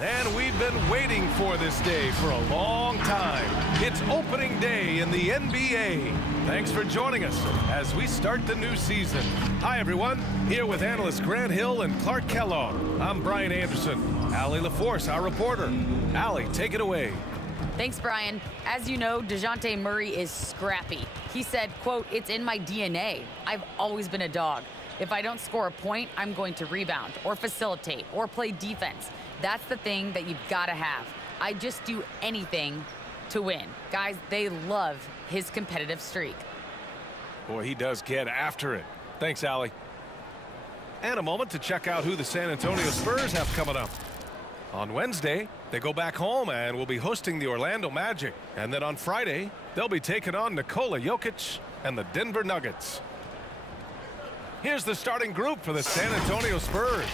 And we've been waiting for this day for a long time. It's opening day in the NBA. Thanks for joining us as we start the new season. Hi, everyone. Here with analysts Grant Hill and Clark Kellogg. I'm Brian Anderson. Allie LaForce, our reporter. Allie, take it away. Thanks, Brian. As you know, DeJounte Murray is scrappy. He said, quote, "It's in my DNA. I've always been a dog. If I don't score a point, I'm going to rebound or facilitate or play defense. That's the thing that you've got to have. I just do anything to win." Guys, they love his competitive streak. Boy, he does get after it. Thanks, Allie. And a moment to check out who the San Antonio Spurs have coming up. On Wednesday, they go back home and will be hosting the Orlando Magic. And then on Friday, they'll be taking on Nikola Jokic and the Denver Nuggets. Here's the starting group for the San Antonio Spurs.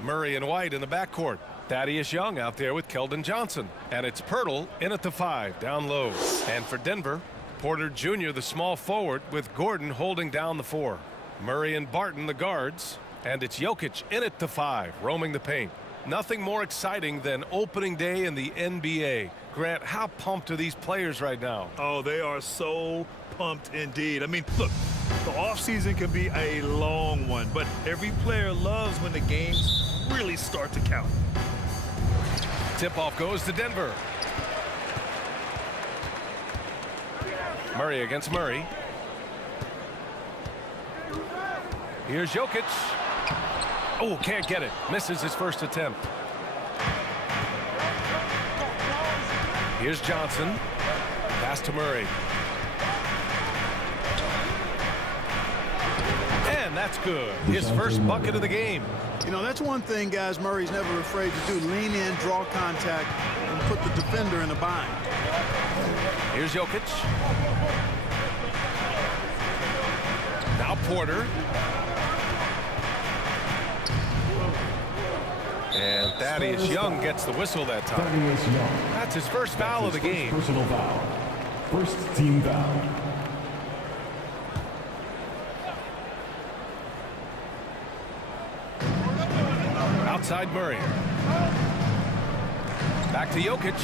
Murray and White in the backcourt. Thaddeus Young out there with Keldon Johnson. And it's Pirtle in at the 5, down low. And for Denver, Porter Jr., the small forward, with Gordon holding down the 4. Murray and Barton, the guards. And it's Jokic in at the 5, roaming the paint. Nothing more exciting than opening day in the NBA. Grant, how pumped are these players right now? Oh, they are so pumped indeed. I mean, look, the offseason can be a long one, but every player loves when the games really start to count. Tip-off goes to Denver. Murray against Murray. Here's Jokic. Oh, can't get it. Misses his first attempt. Here's Johnson. Pass to Murray. And that's good. His first bucket of the game. You know, that's one thing, guys, Murray's never afraid to do. Lean in, draw contact, and put the defender in a bind. Here's Jokic. Now Porter. And Thaddeus Young gets the whistle that time. That's his first foul of the game. Personal foul. First team foul. Outside Murray. Back to Jokic.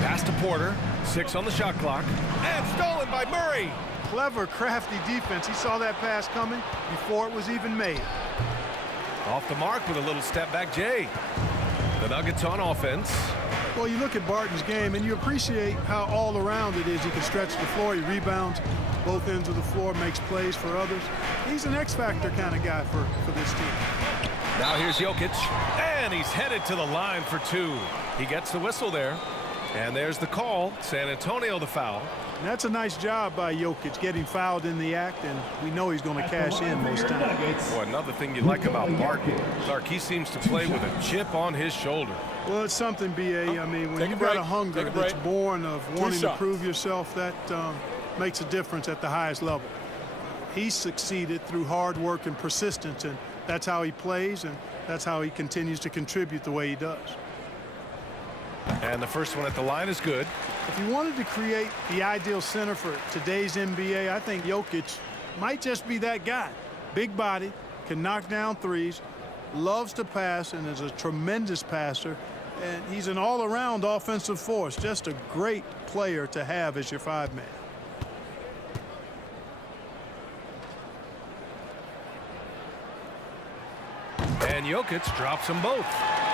Pass to Porter. 6 on the shot clock. And stolen by Murray. Clever, crafty defense. He saw that pass coming before it was even made. Off the mark with a little step back Jay. The Nuggets on offense. Well, you look at Barton's game and you appreciate how all around it is. He can stretch the floor, he rebounds both ends of the floor, makes plays for others. He's an X-factor kind of guy for this team. Now here's Jokic, and he's headed to the line for 2. He gets the whistle there, and there's the call. San Antonio the foul. And that's a nice job by Jokic, getting fouled in the act, and we know he's going to cash in most times. Boy, another thing you like about Barton, Clark, he seems to play with a chip on his shoulder. Well, it's something, B.A. I mean, when you've got a hunger that's born of wanting to prove yourself, that makes a difference at the highest level. He succeeded through hard work and persistence, and that's how he plays, and that's how he continues to contribute the way he does. And the first one at the line is good. If you wanted to create the ideal center for today's NBA, I think Jokic might just be that guy. Big body, can knock down threes, loves to pass, and is a tremendous passer. And he's an all-around offensive force. Just a great player to have as your 5-man. And Jokic drops them both.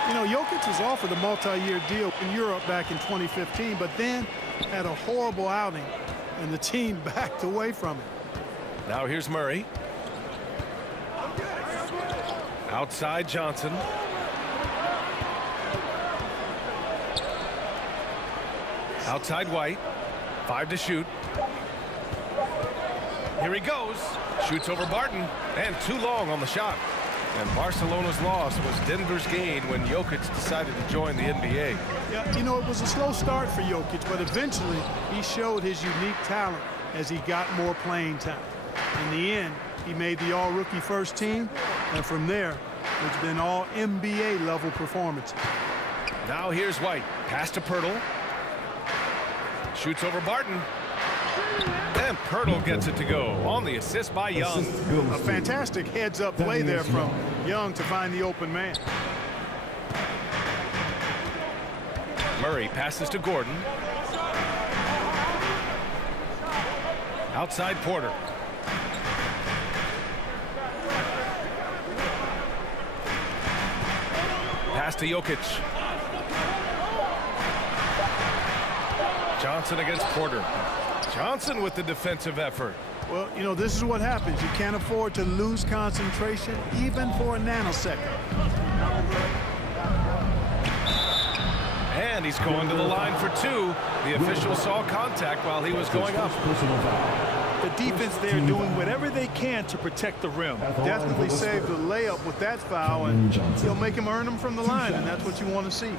You know, Jokic was offered a multi-year deal in Europe back in 2015, but then had a horrible outing, and the team backed away from it. Now here's Murray. Outside Johnson. Outside White. 5 to shoot. Here he goes. Shoots over Barton, and too long on the shot. And Barcelona's loss was Denver's gain when Jokic decided to join the NBA. Yeah, you know, it was a slow start for Jokic, but eventually he showed his unique talent as he got more playing time. In the end, he made the all-rookie first team, and from there, it's been all NBA level performances. Now here's White. Pass to Pirtle. Shoots over Barton. And Pirtle gets it to go on the assist by Young. A fantastic heads-up play there from Young to find the open man. Murray passes to Gordon. Outside Porter. Pass to Jokic. Johnson against Porter. Johnson with the defensive effort. Well, you know, this is what happens. You can't afford to lose concentration even for a nanosecond. And he's going to the line for two. The official saw contact while he was going up. The defense there doing whatever they can to protect the rim. Definitely saved the layup with that foul, and he'll make him earn them from the line, and that's what you want to see.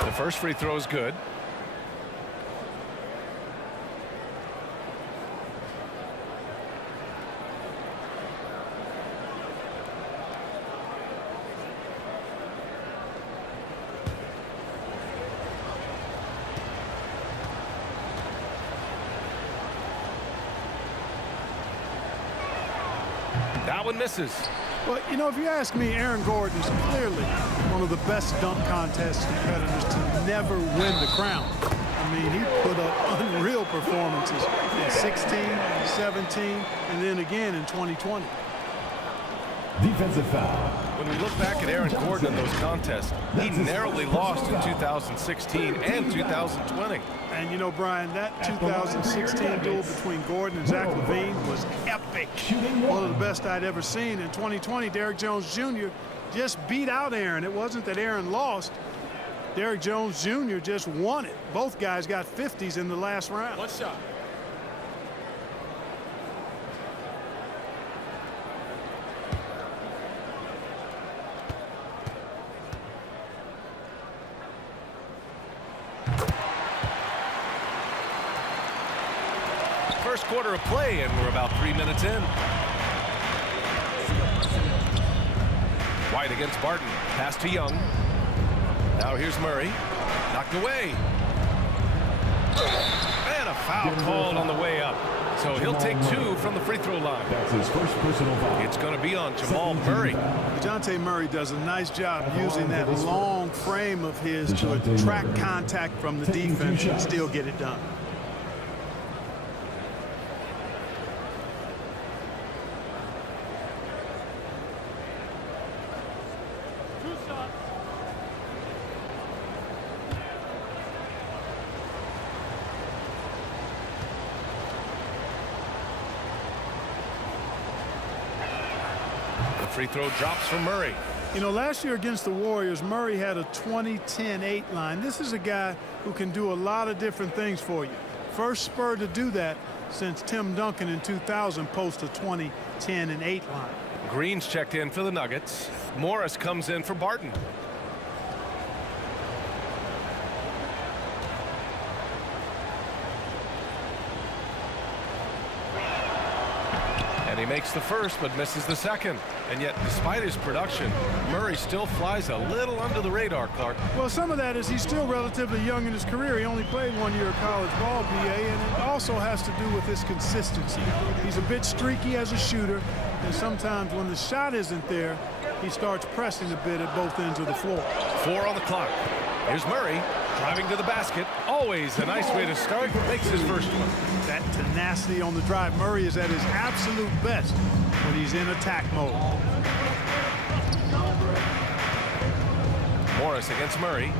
The first free throw is good. That one misses. Well, you know, if you ask me, Aaron Gordon's clearly one of the best dunk contest competitors to never win the crown. I mean, he put up unreal performances in 16, 17, and then again in 2020. Defensive foul. When we look back at Aaron Gordon in those contests, he narrowly lost in 2016 and 2020. And, you know, Brian, that 2016 duel between Gordon and Zach LaVine was epic. One of the best I'd ever seen. In 2020, Derrick Jones Jr. just beat out Aaron. It wasn't that Aaron lost. Derrick Jones Jr. just won it. Both guys got 50s in the last round. One shot. First quarter of play, and we're about 3 minutes in. White against Barton. Pass to Young. Now here's Murray. Knocked away. And a foul called on the way up. So he'll take two from the free throw line. That's his first personal foul. It's going to be on Jamal Murray. DeJounte Murray does a nice job using that long frame of his to attract contact from the defense and still get it done. Free throw drops for Murray. You know, last year against the Warriors, Murray had a 20-10-8 line. This is a guy who can do a lot of different things for you. First Spur to do that since Tim Duncan in 2000 posted a 20-10-8 line. Green's checked in for the Nuggets. Morris comes in for Barton. And he makes the first but misses the second. And yet, despite his production, Murray still flies a little under the radar, Clark. Well, some of that is he's still relatively young in his career. He only played 1 year of college ball, BA, and it also has to do with his consistency. He's a bit streaky as a shooter, and sometimes when the shot isn't there, he starts pressing a bit at both ends of the floor. 4 on the clock. Here's Murray driving to the basket. Always a nice way to start. Makes his first one. That tenacity on the drive. Murray is at his absolute best when he's in attack mode. Morris against Murray.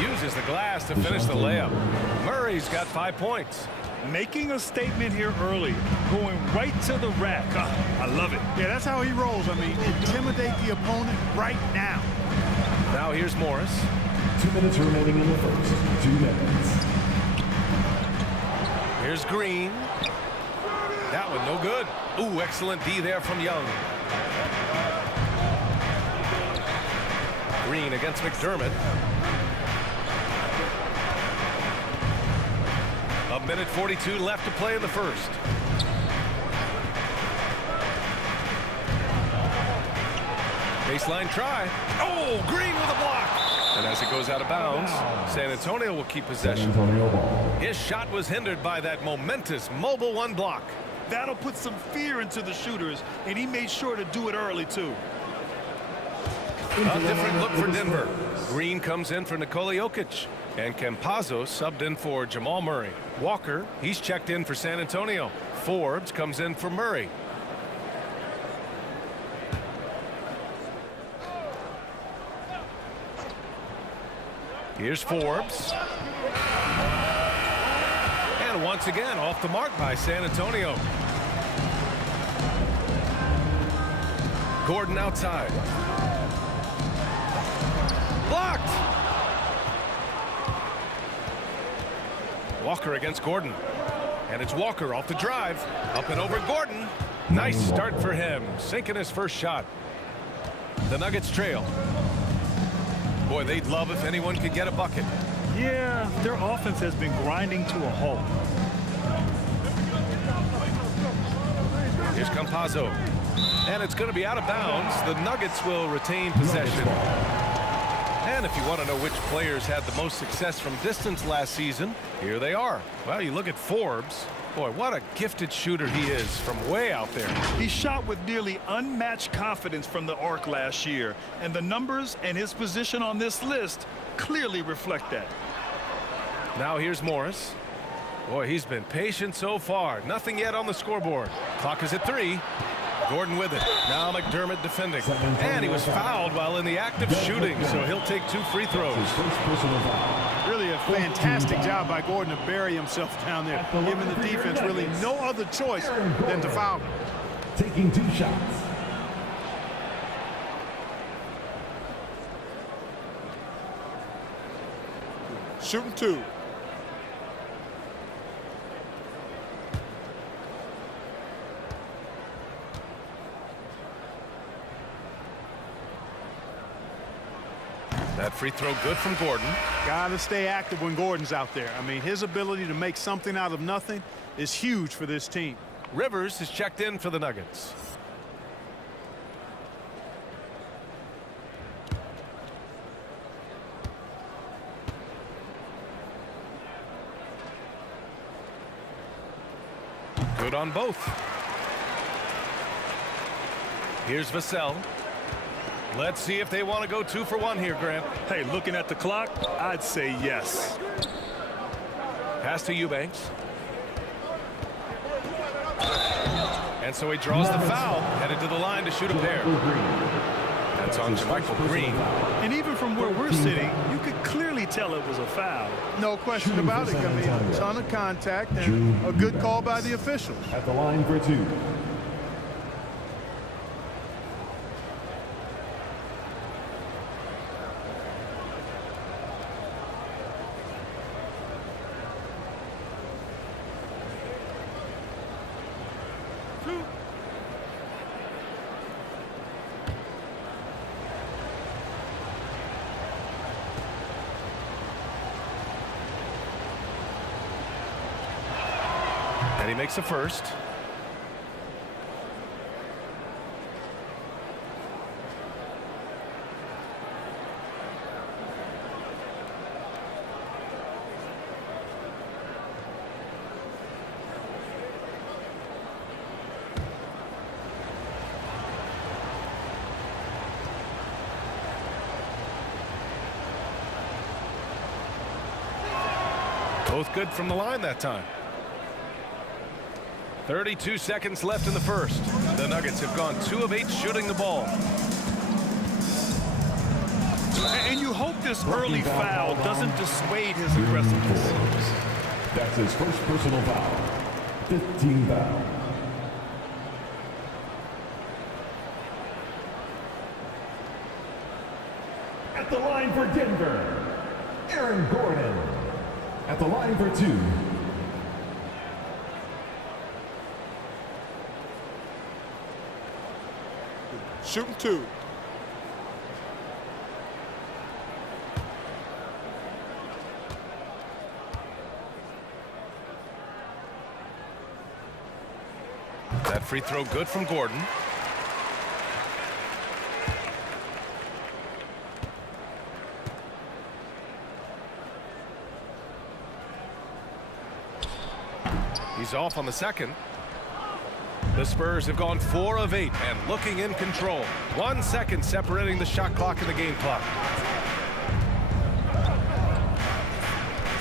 Uses the glass to finish the layup. Murray's got 5 points. Making a statement here early, going right to the rack. I love it. Yeah, that's how he rolls. I mean, intimidate the opponent right now. Now here's Morris. 2 minutes remaining in the first. 2 minutes. Here's Green. That one no good. Ooh, excellent D there from Young. Green against McDermott. A A minute 42 left to play in the first. Baseline try. Oh, Green with a block. And as it goes out of bounds, San Antonio will keep possession. His shot was hindered by that momentous mobile one block. That'll put some fear into the shooters, and he made sure to do it early, too. A different look for Denver. Green comes in for Nikola Jokic. And Campazzo subbed in for Jamal Murray. Walker, he's checked in for San Antonio. Forbes comes in for Murray. Here's Forbes. And once again, off the mark by San Antonio. Gordon outside. Blocked. Walker against Gordon. And it's Walker off the drive. Up and over Gordon. Nice start for him. Sinking his first shot. The Nuggets trail. Boy, they'd love if anyone could get a bucket. Yeah, their offense has been grinding to a halt. Here's Campazzo. And it's going to be out of bounds. The Nuggets will retain possession. And if you want to know which players had the most success from distance last season, here they are. Well, you look at Forbes. Boy, what a gifted shooter he is from way out there. He shot with nearly unmatched confidence from the arc last year, and the numbers and his position on this list clearly reflect that. Now here's Morris. Boy, he's been patient so far. Nothing yet on the scoreboard. Clock is at 3. Gordon with it. Now McDermott defending. And he was fouled while in the act of shooting, so he'll take 2 free throws. Really a fantastic job by Gordon to bury himself down there, giving the defense really no other choice than to foul him. Taking 2 shots. Shooting 2. That free throw good from Gordon. Got to stay active when Gordon's out there. I mean, his ability to make something out of nothing is huge for this team. Rivers is checked in for the Nuggets. Good on both. Here's Vassell. Let's see if they want to go 2 for 1 here, Grant. Hey, looking at the clock, I'd say yes. Pass to Eubanks. And so he draws the foul, headed to the line to shoot a pair. That's on Michael Green. And even from where we're sitting, you could clearly tell it was a foul. No question about it. I mean, a ton of contact and a good call by the officials. At the line for 2. And he makes a first. Both good from the line that time. 32 seconds left in the first. The Nuggets have gone 2 of 8 shooting the ball. And you hope this early foul doesn't dissuade his aggressiveness. That's his first personal foul. 15 foul. At the line for Denver, Aaron Gordon. At the line for 2. Shooting 2. That free throw good from Gordon. He's off on the second. The Spurs have gone 4 of 8 and looking in control. 1 second separating the shot clock and the game clock.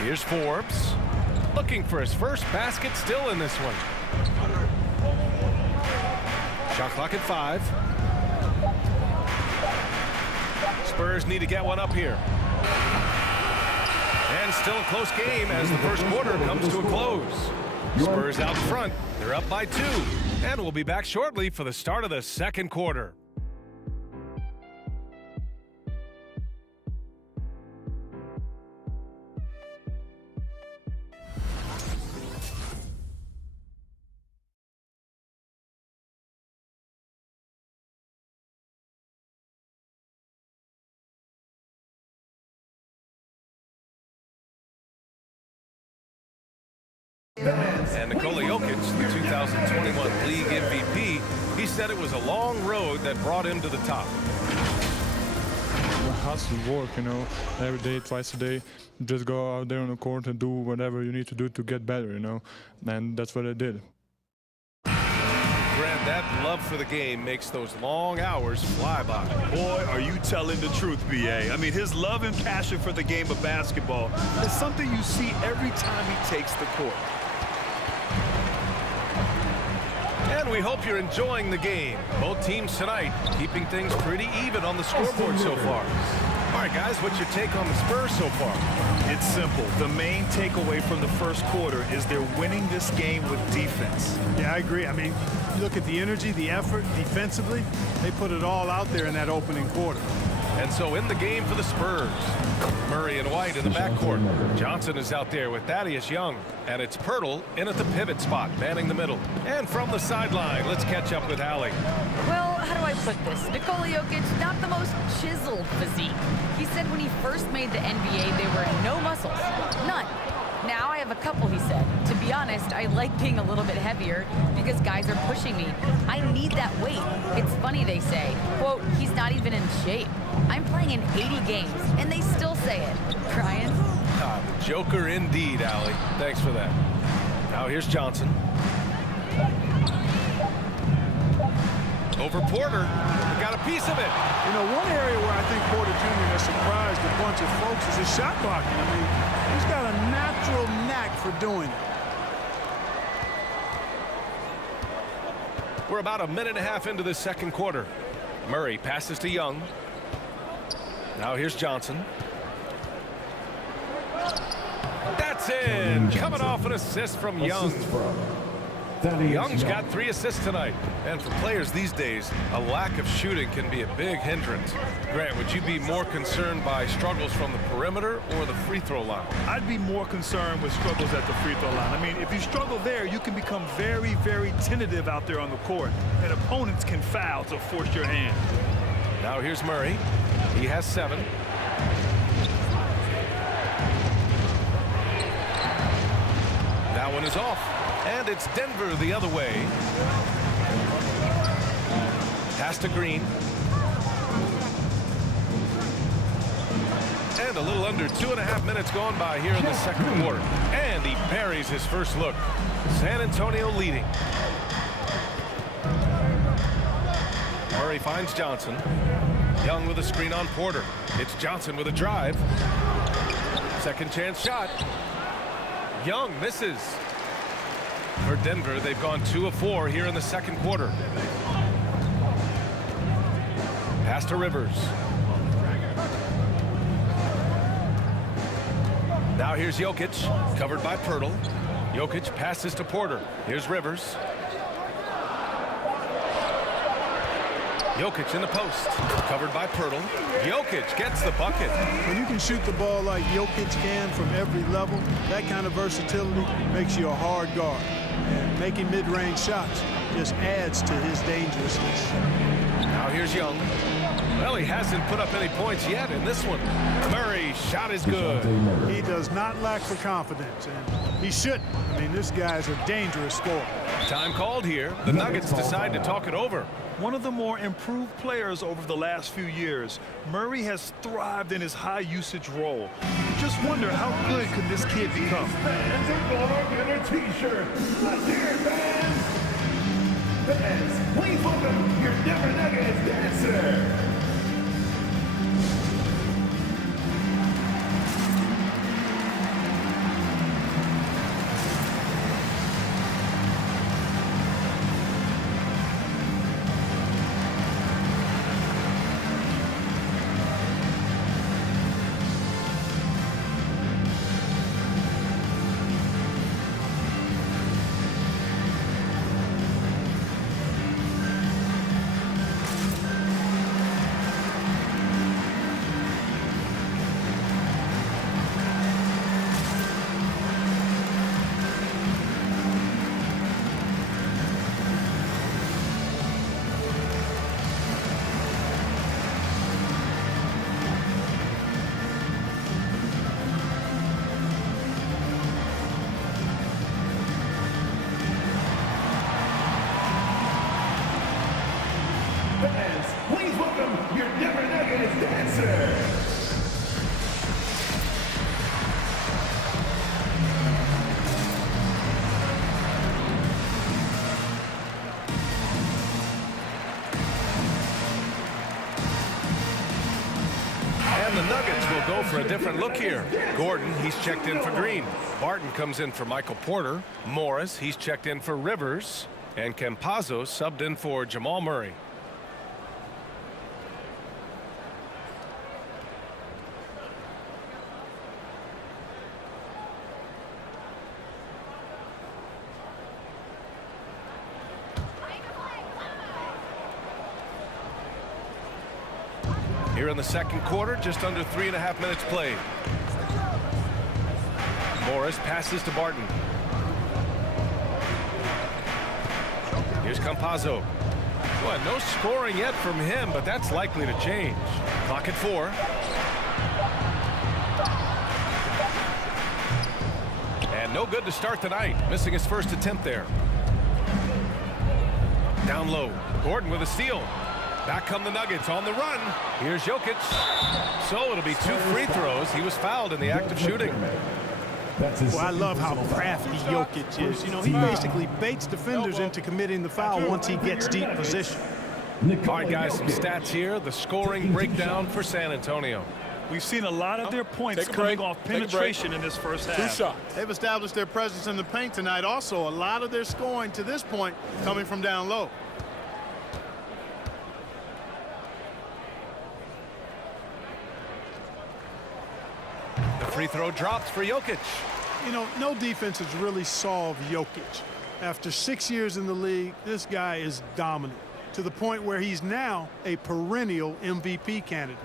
Here's Forbes. Looking for his first basket, still in this one. Shot clock at 5. Spurs need to get one up here. And still a close game as the first quarter comes to a close. Spurs out front. They're up by 2. And we'll be back shortly for the start of the second quarter. And Nikola Jokic, the 2021 league MVP, he said it was a long road that brought him to the top. Hustle, work, you know, every day, twice a day. Just go out there on the court and do whatever you need to do to get better, you know. And that's what I did. Grant, that love for the game makes those long hours fly by. Boy, are you telling the truth, B.A. I mean, his love and passion for the game of basketball is something you see every time he takes the court. And we hope you're enjoying the game. Both teams tonight keeping things pretty even on the scoreboard so far. All right, guys, what's your take on the Spurs so far? It's simple. The main takeaway from the first quarter is they're winning this game with defense. Yeah, I agree. I mean, you look at the energy, the effort defensively, they put it all out there in that opening quarter. And so in the game for the Spurs, Murray and White in the backcourt. Johnson is out there with Thaddeus Young. And it's Pirtle in at the pivot spot, manning the middle. And from the sideline, let's catch up with Allie. Well, how do I put this? Nikola Jokic, not the most chiseled physique. He said when he first made the NBA, there were no muscles. None. Now I have a couple, he said. To be honest, I like being a little bit heavier because guys are pushing me. I need that weight. It's funny they say, quote, he's not even in shape. I'm playing in 80 games, and they still say it. Brian? Ah, the Joker indeed, Allie. Thanks for that. Now here's Johnson. Over Porter. Got a piece of it. You know, one area where I think Porter Jr. has surprised a bunch of folks is his shot blocking. I mean, he's got a natural knack for doing it. We're about a minute and a half into the second quarter. Murray passes to Young. Now here's Johnson. That's in. Coming off an assist from Young. Young's got 3 assists tonight. And for players these days, a lack of shooting can be a big hindrance. Grant, would you be more concerned by struggles from the perimeter or the free throw line? I'd be more concerned with struggles at the free throw line. I mean, if you struggle there, you can become very, very tentative out there on the court. And opponents can foul to force your hand. Now here's Murray. He has 7. That one is off. And it's Denver the other way. Pass to Green. And a little under 2.5 minutes gone by here in the second quarter. And he buries his first look. San Antonio leading. Murray finds Johnson. Young with a screen on Porter. It's Johnson with a drive. Second chance shot. Young misses. For Denver, they've gone 2 of 4 here in the second quarter. Pass to Rivers. Now here's Jokic, covered by Pirtle. Jokic passes to Porter. Here's Rivers. Jokic in the post, covered by Pirtle. Jokic gets the bucket. When you can shoot the ball like Jokic can from every level, that kind of versatility makes you a hard guard. And making mid-range shots just adds to his dangerousness. Now here's Young. Well, he hasn't put up any points yet in this one. Murray's shot is good. He does not lack for confidence, and he shouldn't. I mean, this guy's a dangerous scorer. Time called here. The Nuggets decide to talk it over. One of the more improved players over the last few years, Murray has thrived in his high-usage role. Just wonder how good could this kid become? Fans are going to get a T-shirt. Let's hear it, fans. Fans, please welcome your Denver Nuggets dancer. Fans, please welcome your Denver Nuggets dancer. And the Nuggets will go for a different look here. Gordon, he's checked in for Green. Barton comes in for Michael Porter. Morris, he's checked in for Rivers. And Campazzo subbed in for Jamal Murray. Here in the second quarter, just under 3.5 minutes played. Morris passes to Barton. Here's Campazzo. Well, no scoring yet from him, but that's likely to change. Clock at 4. And no good to start the night, missing his first attempt there. Down low, Gordon with a steal. Back come the Nuggets on the run. Here's Jokic. So it'll be 2 free throws. He was fouled in the act of shooting. Well, I love how crafty Jokic is. You know, he basically baits defenders into committing the foul once he gets deep position. All right, guys, some stats here. The scoring breakdown for San Antonio. We've seen a lot of their points coming off penetration in this first half. They've established their presence in the paint tonight. Also, a lot of their scoring to this point coming from down low. Free throw drops for Jokic. You know, no defense has really solved Jokic. After 6 years in the league, this guy is dominant to the point where he's now a perennial MVP candidate.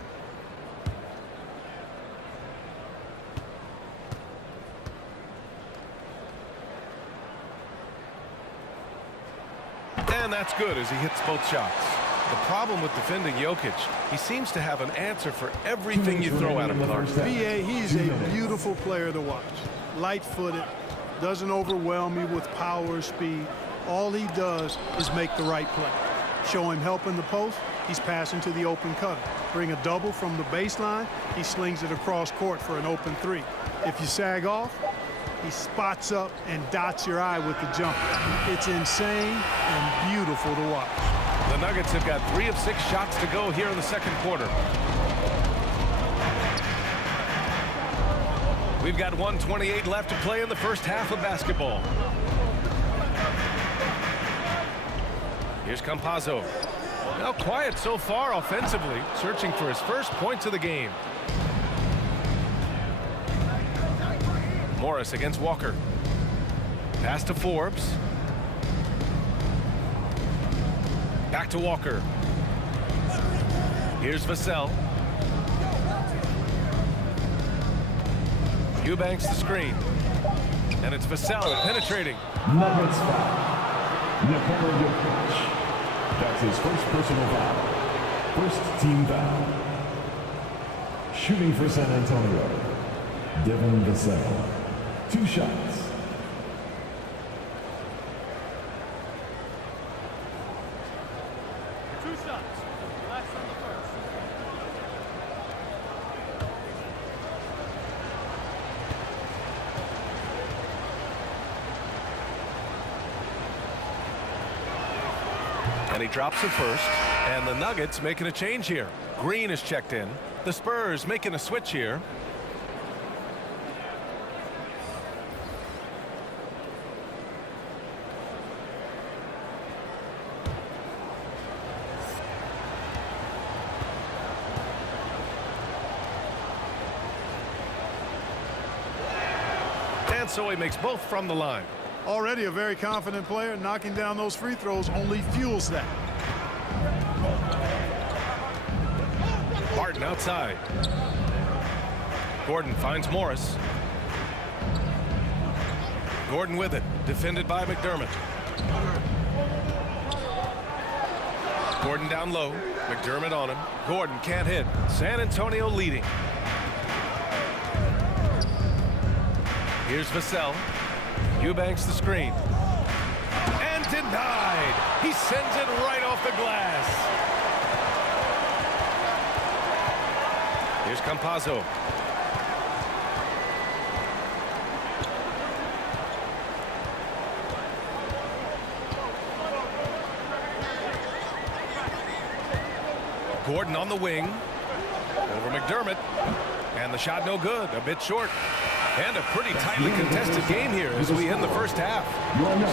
And that's good as he hits both shots. The problem with defending Jokic, he seems to have an answer for everything you throw at him, Clark. VA, he's a beautiful player to watch. Light-footed, doesn't overwhelm you with power or speed. All he does is make the right play. Show him help in the post, he's passing to the open cutter. Bring a double from the baseline, he slings it across court for an open 3. If you sag off, he spots up and dots your eye with the jumper. It's insane and beautiful to watch. The Nuggets have got 3 of 6 shots to go here in the second quarter. We've got 1:28 left to play in the first half of basketball. Here's Campazzo. Now quiet so far offensively, searching for his first points of the game. Morris against Walker. Pass to Forbes. Back to Walker. Here's Vassell. Eubanks the screen. And it's Vassell penetrating. Nuggets foul. Nikola Jokic. That's his first personal foul. First team foul. Shooting for San Antonio, Devin Vassell. 2 shots. And he drops it first. And the Nuggets making a change here. Green is checked in. The Spurs making a switch here. And so he makes both from the line. Already a very confident player. Knocking down those free throws only fuels that. Barton outside. Gordon finds Morris. Gordon with it. Defended by McDermott. Gordon down low. McDermott on him. Gordon can't hit. San Antonio leading. Here's Vassell. Eubanks the screen. And denied. He sends it right off the glass. Here's Campazzo. Gordon on the wing. Over McDermott. And the shot no good. A bit short. And a pretty tightly contested game here as we end the first half.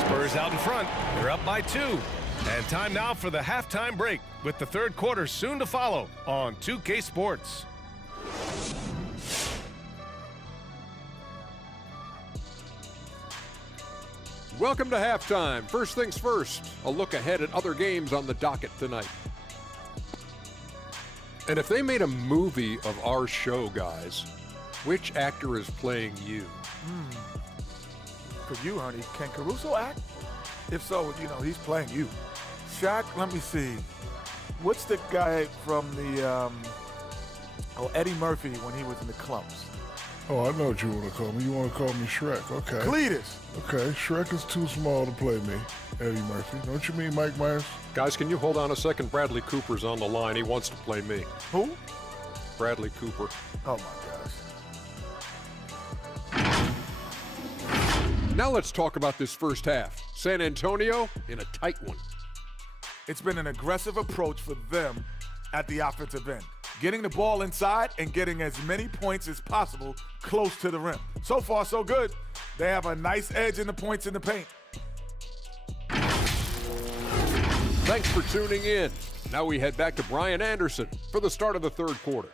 Spurs out in front. They're up by 2. And time now for the halftime break with the third quarter soon to follow on 2K Sports. Welcome to halftime. First things first, a look ahead at other games on the docket tonight. And if they made a movie of our show, guys, which actor is playing you? For you, honey, can Caruso act? If so, you know, he's playing you. Shaq, let me see. What's the guy from the, Eddie Murphy when he was in the Clumps? Oh, I know what you want to call me. You want to call me Shrek, okay. Cletus. Okay, Shrek is too small to play me, Eddie Murphy. Don't you mean Mike Myers? Guys, can you hold on a second? Bradley Cooper's on the line. He wants to play me. Who? Bradley Cooper. Oh, my gosh. Now let's talk about this first half. San Antonio in a tight one. It's been an aggressive approach for them at the offensive end. Getting the ball inside and getting as many points as possible close to the rim. So far, so good. They have a nice edge in the points in the paint. Thanks for tuning in. Now we head back to Brian Anderson for the start of the third quarter.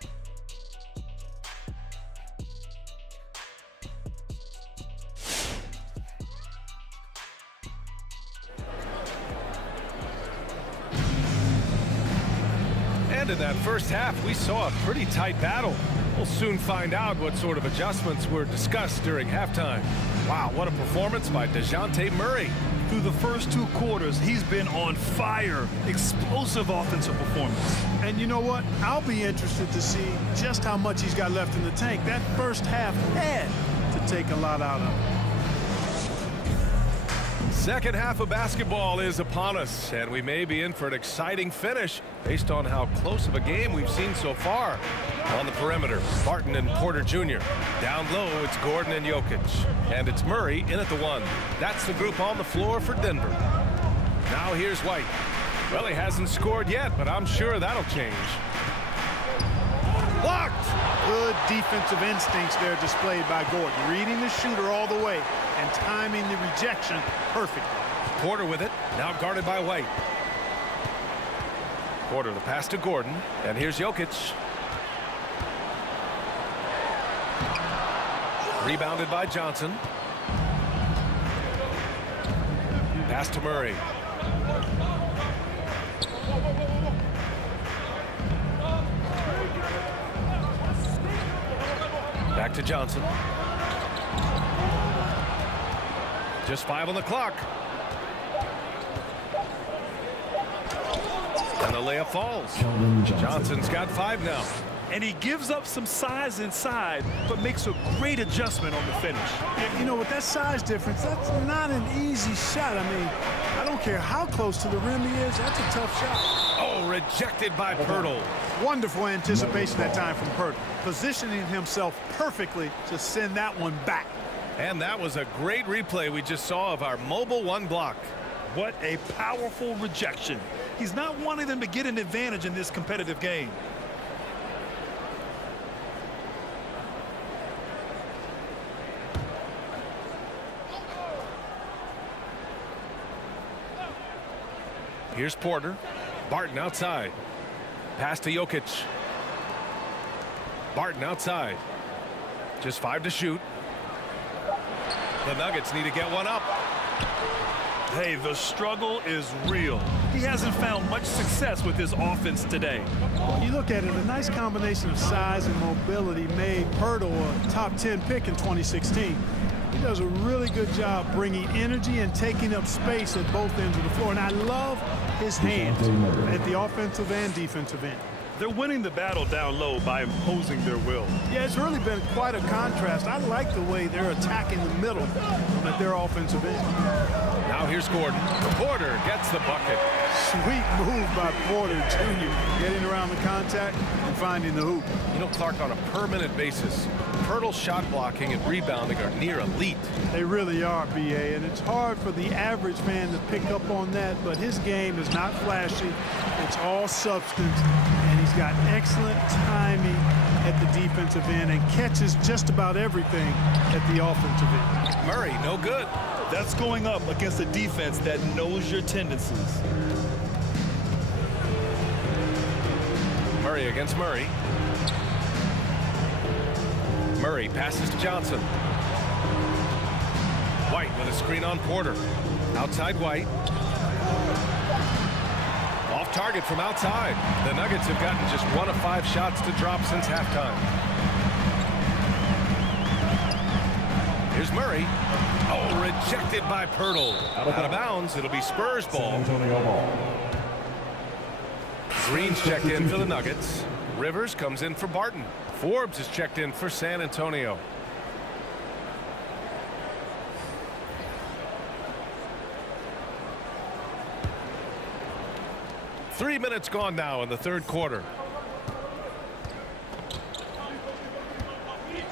And in that first half, we saw a pretty tight battle. We'll soon find out what sort of adjustments were discussed during halftime. Wow, what a performance by DeJounte Murray. Through the first 2 quarters, he's been on fire. Explosive offensive performance. And you know what? I'll be interested to see just how much he's got left in the tank. That first half had to take a lot out of him. Second half of basketball is upon us, and we may be in for an exciting finish based on how close of a game we've seen so far. On the perimeter, Barton and Porter Jr. Down low, it's Gordon and Jokic. And it's Murray in at the 1. That's the group on the floor for Denver. Now here's White. Well, he hasn't scored yet, but I'm sure that'll change. Blocked! Good defensive instincts there displayed by Gordon. Reading the shooter all the way and timing the rejection perfectly. Porter with it, now guarded by White. Porter the pass to Gordon, and here's Jokic. Rebounded by Johnson. Pass to Murray. Back to Johnson. Just 5 on the clock. And the layup falls. Johnson's got 5 now. And he gives up some size inside, but makes a great adjustment on the finish. You know, with that size difference, that's not an easy shot. I mean, I don't care how close to the rim he is, that's a tough shot. Oh, rejected by Pirtle. Wonderful anticipation that time from Pirtle, positioning himself perfectly to send that one back. And that was a great replay we just saw of our mobile 1 block. What a powerful rejection. He's not wanting them to get an advantage in this competitive game. Here's Porter. Barton outside. Pass to Jokic. Barton outside. Just 5 to shoot. The Nuggets need to get one up. Hey, the struggle is real. He hasn't found much success with his offense today. You look at it, a nice combination of size and mobility made Pirtle a top 10 pick in 2016. He does a really good job bringing energy and taking up space at both ends of the floor. And I love his hands at the offensive and defensive end. They're winning the battle down low by imposing their will. Yeah, it's really been quite a contrast. I like the way they're attacking the middle at their offensive end. Now here's Gordon. Porter gets the bucket. Sweet move by Porter Jr. Getting around the contact and finding the hoop. You know, Clark, on a permanent basis, Pirtle's shot blocking and rebounding are near elite. They really are, B.A., and it's hard for the average fan to pick up on that, but his game is not flashy. It's all substance, and he's got excellent timing at the defensive end and catches just about everything at the offensive end. Murray, no good. That's going up against a defense that knows your tendencies. Murray against Murray. Murray passes to Johnson. White with a screen on Porter. Outside White. Off target from outside. The Nuggets have gotten just 1 of 5 shots to drop since halftime. Here's Murray. Oh, rejected by Pirtle. Out of bounds. It'll be Spurs ball. Green's checked in for the Nuggets. Rivers comes in for Barton. Forbes is checked in for San Antonio. Three minutes gone now in the third quarter.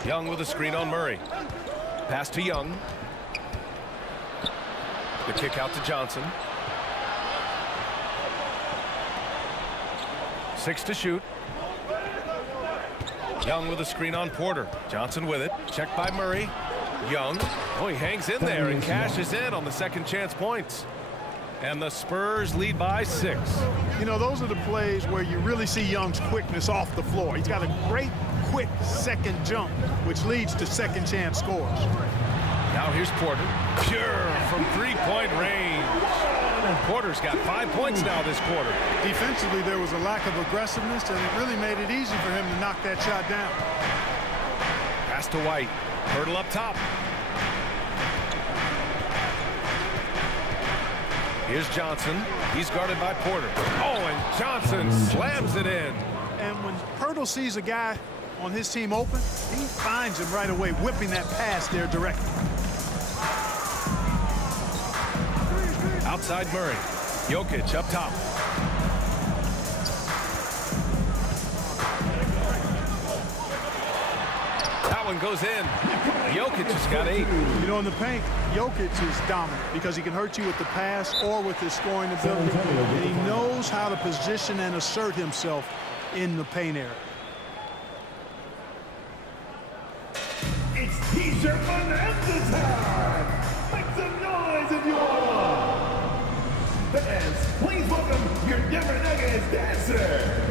Young with a screen on Murray. Pass to Young. The kick out to Johnson. 6 to shoot. Young with a screen on Porter. Johnson with it. Checked by Murray. Young. Oh, he hangs in there and cashes in on the second chance points. And the Spurs lead by 6. You know, those are the plays where you really see Young's quickness off the floor. He's got a great, quick second jump, which leads to second chance scores. Now here's Porter. Pure from three-point range. Porter's got 5 points now this quarter. Defensively, there was a lack of aggressiveness, and it really made it easy for him to knock that shot down. Pass to White. Hurdle up top. Here's Johnson. He's guarded by Porter. Oh, and Johnson slams it in. And when Pirtle sees a guy on his team open, he finds him right away, whipping that pass there directly. Outside Murray. Jokic up top. That one goes in. Jokic has got 8. You know, in the paint, Jokic is dominant because he can hurt you with the pass or with his scoring ability. And he knows how to position and assert himself in the paint area. It's T-shirt bonanza time! Make some noise if you want! Fans, please welcome your Denver Nuggets dancer!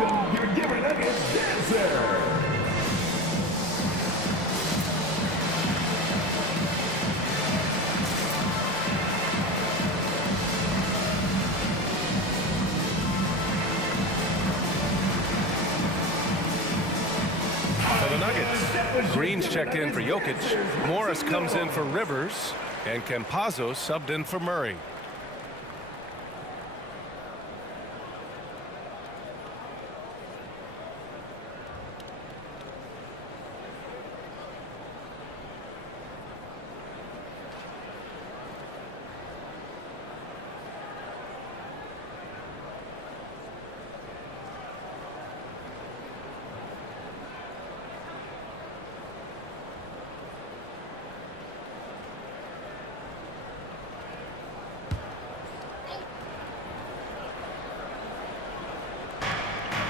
welcome your Denver Nuggets dancer. For the Nuggets, Green's checked in for Jokic. Morris comes in for Rivers. And Campazzo subbed in for Murray.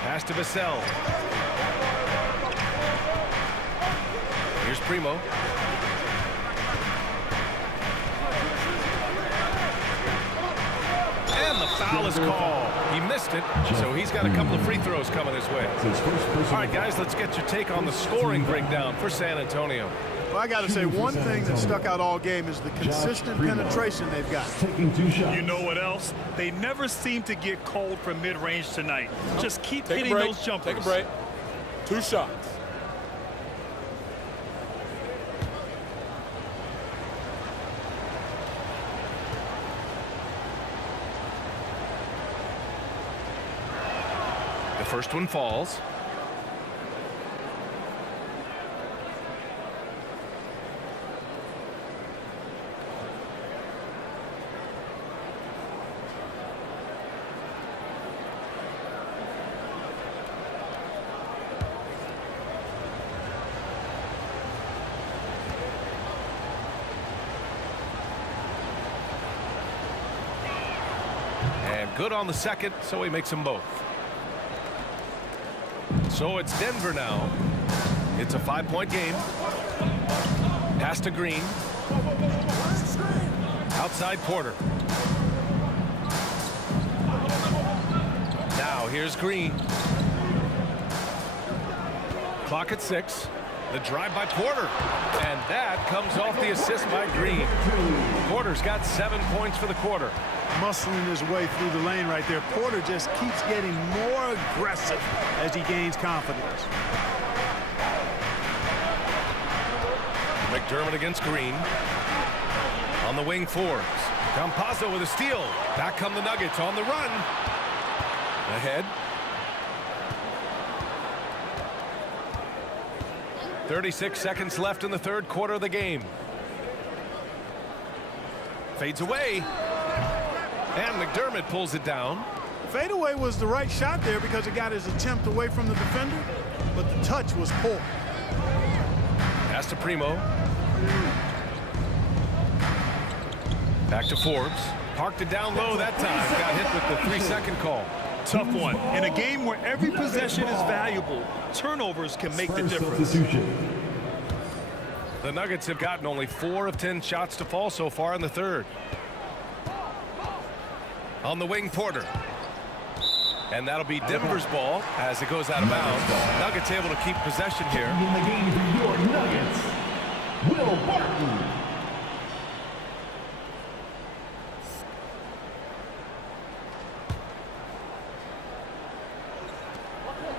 Pass to Vassell. Here's Primo. And the foul is called. He missed it, so he's got a couple of free throws coming his way. All right, guys, let's get your take on the scoring breakdown for San Antonio. Well, I got to say, one thing that stuck out all game is the consistent penetration they've got. You know what else? They never seem to get cold from mid-range tonight. Just keep hitting those jumpers. Take a break. 2 shots. The first one falls. Good on the second, so he makes them both. So it's Denver now. It's a 5-point game. Pass to Green. Outside Porter. Now here's Green. Clock at 6. The drive by Porter. And that comes off the assist by Green. Porter's got 7 points for the quarter. Muscling his way through the lane right there. Porter just keeps getting more aggressive as he gains confidence. McDermott against Green. On the wing, Forbes. Campazzo with a steal. Back come the Nuggets on the run. Ahead. 36 seconds left in the third quarter of the game. Fades away. And McDermott pulls it down. Fadeaway was the right shot there because it got his attempt away from the defender, but the touch was poor. Pass to Primo. Back to Forbes. Parked it down low that time. Got hit with the 3-second call. Tough one. In a game where every possession is valuable, turnovers can make the difference. The Nuggets have gotten only 4 of 10 shots to fall so far in the third. On the wing, Porter. And that'll be Denver's ball as it goes out of bounds. Nuggets able to keep possession here. In the game for your Nuggets, Will Barton.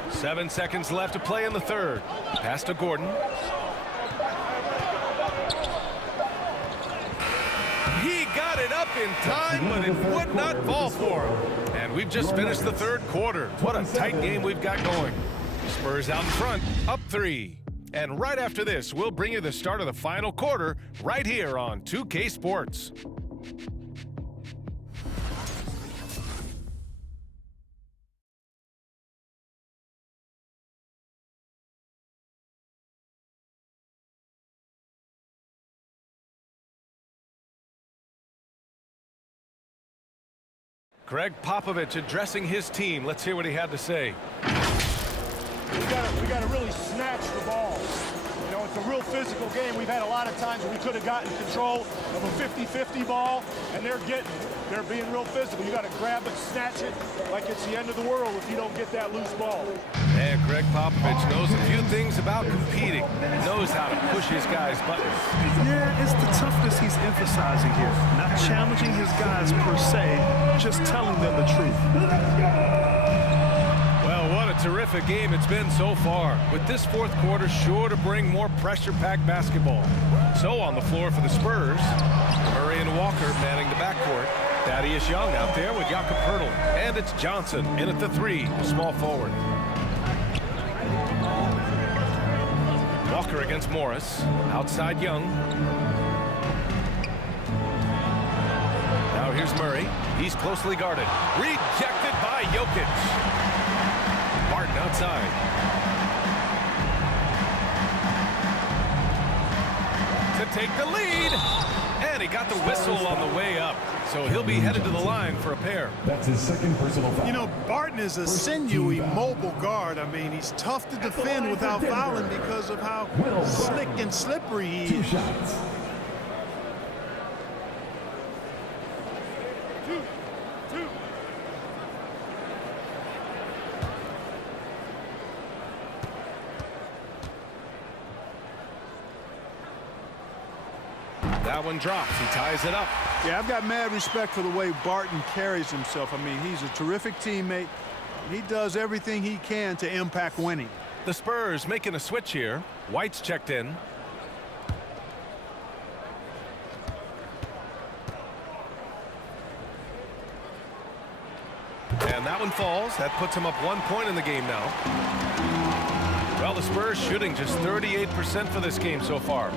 7 seconds left to play in the third. Pass to Gordon. He got it up in time, but it would not fall for him. And we've just finished the third quarter. What a tight game we've got going. Spurs out in front, up 3. And right after this, we'll bring you the start of the final quarter right here on 2K Sports. Greg Popovich addressing his team. Let's hear what he had to say. We got to really snatch the ball. You know, It's a real physical game. We've had a lot of times where we could have gotten control of a 50-50 ball, and they're being real physical. You got to grab it, snatch it like it's the end of the world if you don't get that loose ball. And Greg Popovich knows a few things about competing. Knows how to push his guys' buttons. Yeah, it's the toughness he's emphasizing here. Not challenging his guys per se, just telling them the truth. Well, what a terrific game it's been so far. With this fourth quarter sure to bring more pressure-packed basketball. So on the floor for the Spurs, Murray and Walker manning the backcourt. Thaddeus Young out there with Jakob Poeltl. And it's Johnson in at the 3, the small forward. Walker against Morris. Outside Young. Now here's Murray. He's closely guarded. Rejected by Jokic. Barton outside. To take the lead. And he got the whistle on the way up. So he'll be headed to the line for a pair. That's his second personal foul. You know, Barton is a sinewy, mobile guard. I mean, he's tough to defend without fouling because of how slick and slippery he is. 2 shots. That one drops. He ties it up. Yeah, I've got mad respect for the way Barton carries himself. I mean, he's a terrific teammate. He does everything he can to impact winning. The Spurs making a switch here. White's checked in. And that one falls. That puts him up 1 point in the game now. Well, the Spurs shooting just 38% for this game so far.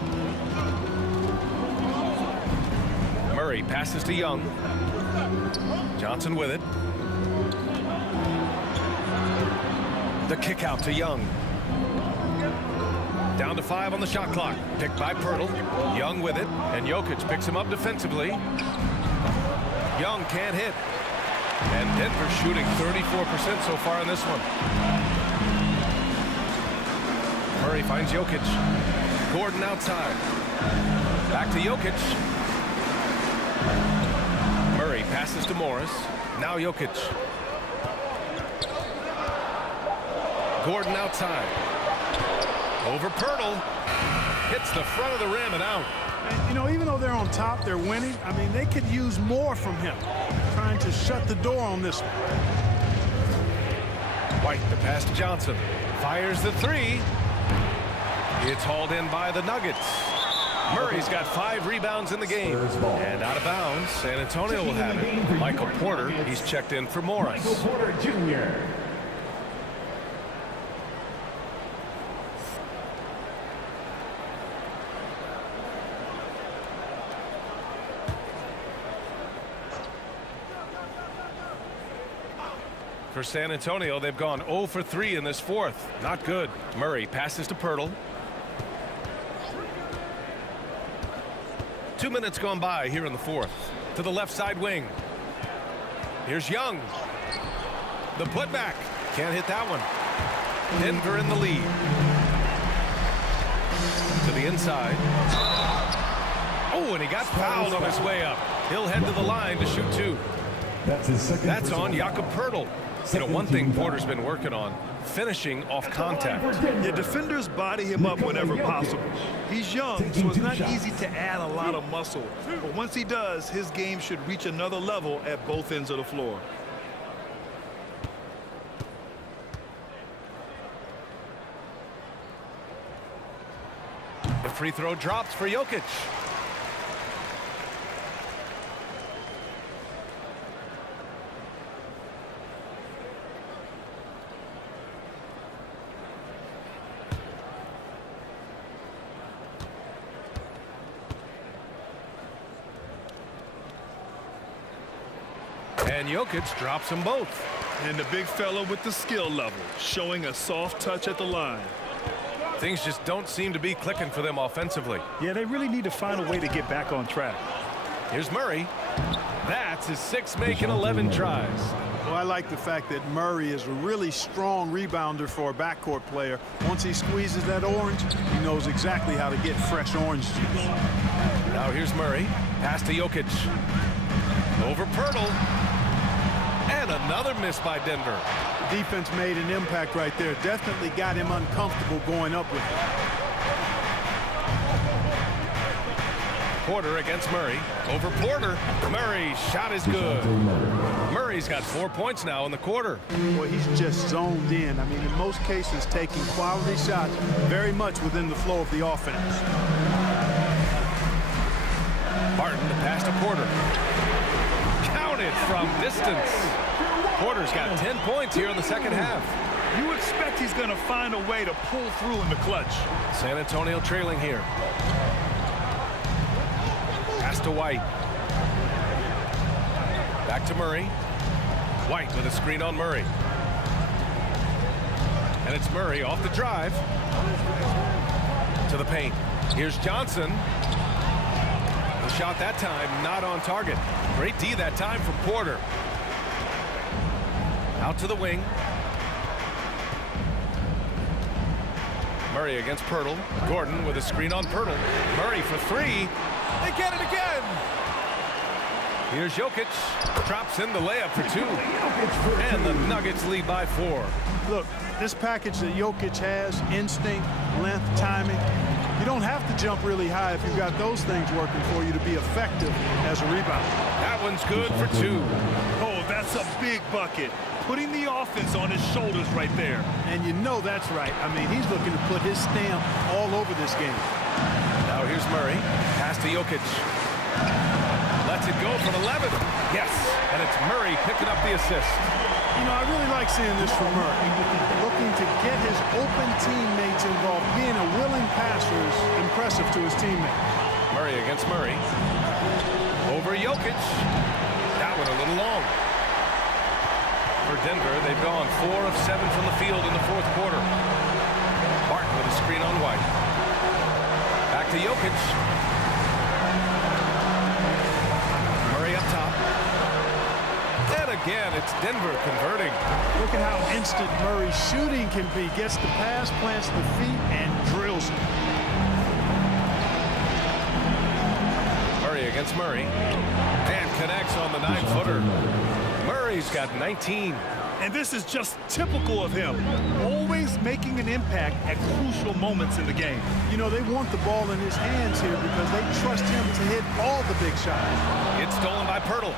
Murray passes to Young. Johnson with it. The kick out to Young. Down to 5 on the shot clock. Picked by Poeltl. Young with it. And Jokic picks him up defensively. Young can't hit. And Denver shooting 34% so far in this one. Murray finds Jokic. Gordon outside. Back to Jokic. Murray passes to Morris. Now Jokic. Gordon outside. Over Poeltl. Hits the front of the rim and out. And, you know, even though they're on top, they're winning. I mean, they could use more from him. Trying to shut the door on this one. White, the pass to Johnson. Fires the 3. It's hauled in by the Nuggets. Murray's got 5 rebounds in the game. And out of bounds, San Antonio will have it. Michael Porter, he's checked in for Morris. Michael Porter Jr. For San Antonio, they've gone 0 for 3 in this fourth. Not good. Murray passes to Poeltl. 2 minutes gone by here in the fourth. To the left side wing. Here's Young. The putback. Can't hit that one. Denver in the lead. To the inside. Oh, and he got fouled on his way up. He'll head to the line to shoot 2. That's his second. That's on Jakob Poeltl. You know, one thing Porter's been working on, finishing off contact. Yeah, defenders body him up whenever possible. He's young, so it's not easy to add a lot of muscle. But once he does, his game should reach another level at both ends of the floor. The free throw drops for Jokic. And Jokic drops them both. And the big fella with the skill level, showing a soft touch at the line. Things just don't seem to be clicking for them offensively. Yeah, they really need to find a way to get back on track. Here's Murray. That's his 6th make in 11 tries. Well, I like the fact that Murray is a really strong rebounder for a backcourt player. Once he squeezes that orange, he knows exactly how to get fresh orange juice. Now here's Murray. Pass to Jokic. Over Pirtle. And another miss by Denver. The defense made an impact right there. Definitely got him uncomfortable going up with it. Porter against Murray. Over Porter. Murray's shot is good. Murray's got 4 points now in the quarter. Boy, he's just zoned in. I mean, in most cases, taking quality shots very much within the flow of the offense. Barton to pass to Porter. Counted from distance. Porter's got 10 points here in the second half. You expect he's going to find a way to pull through in the clutch. San Antonio trailing here. Pass to White. Back to Murray. White with a screen on Murray. And it's Murray off the drive. To the paint. Here's Johnson. The shot that time not on target. Great D that time from Porter. Out to the wing. Murray against Pirtle. Gordon with a screen on Pirtle. Murray for three. They get it again. Here's Jokic. Drops in the layup for two. And the Nuggets lead by 4. Look, this package that Jokic has, instinct, length, timing, you don't have to jump really high if you've got those things working for you to be effective as a rebounder. That one's good for 2. Oh, that's a big bucket. Putting the offense on his shoulders right there. And you know that's right. I mean, he's looking to put his stamp all over this game. Now here's Murray. Pass to Jokic. Lets it go from 11. Yes, and it's Murray picking up the assist. You know, I really like seeing this from Murray. Looking to get his open teammates involved. Being a willing passer is impressive to his teammates. Murray against Murray. Over Jokic. That one a little long. For Denver, they've gone 4 of 7 from the field in the fourth quarter. Barton with a screen on White. Back to Jokic. Murray up top. And again, it's Denver converting. Look at how instant Murray's shooting can be. Gets the pass, plants the feet, and drills it. Murray against Murray. And connects on the 9-footer. Murray's got 19. And this is just typical of him. Always making an impact at crucial moments in the game. You know, they want the ball in his hands here because they trust him to hit all the big shots. It's stolen by Pirtle.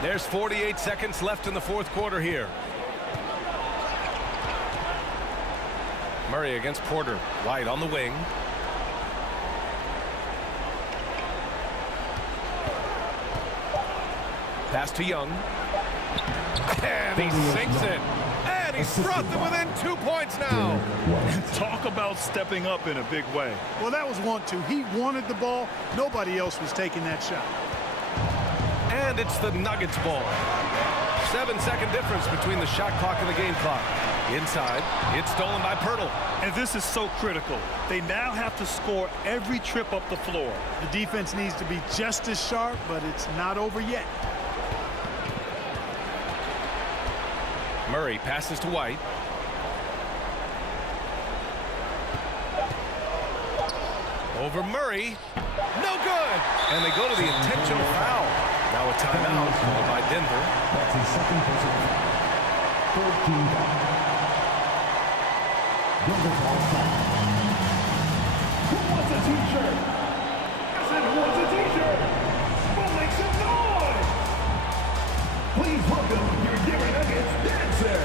There's 48 seconds left in the fourth quarter here. Murray against Porter. White on the wing. Pass to Young. And he sinks it. And he's brought them within 2 points now. Talk about stepping up in a big way. Well, that was 1-2. He wanted the ball. Nobody else was taking that shot. And it's the Nuggets ball. 7-second difference between the shot clock and the game clock. Inside, it's stolen by Pirtle. And this is so critical. They now have to score every trip up the floor. The defense needs to be just as sharp, but it's not over yet. Murray passes to White. Over Murray. No good. And they go to the intentional foul. Now a timeout called by Denver. That's his second personal. Third team foul. Denver foul. Who wants a t-shirt? I said who wants a t-shirt? Go make some noise! Please welcome your Denver Nuggets dancer.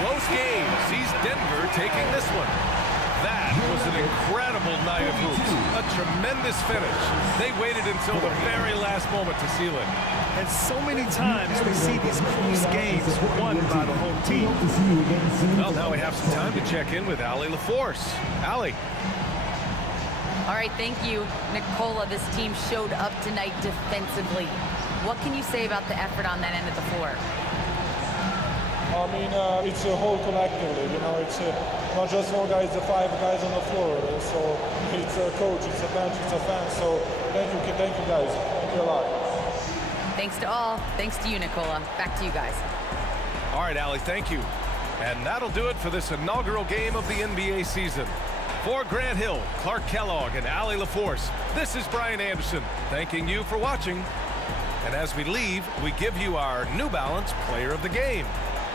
Close game sees Denver taking this one. That was an incredible night of hoops. A tremendous finish. They waited until the very last moment to seal it. And so many times we see these close games won by the home team. Well, now we have some time to check in with Allie LaForce. Allie. All right, thank you, Nicola. This team showed up tonight defensively. What can you say about the effort on that end of the floor? I mean, it's a whole collectively, you know, it's not just 4 guys, the 5 guys on the floor. So it's a coach, it's a bench, it's a fan. So thank you guys. Thank you a lot. Thanks to all. Thanks to you, Nicola. Back to you guys. All right, Allie, thank you. And that'll do it for this inaugural game of the NBA season. For Grant Hill, Clark Kellogg, and Allie LaForce, this is Brian Anderson, thanking you for watching. And as we leave, we give you our New Balance Player of the Game,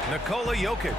Nikola Jokic.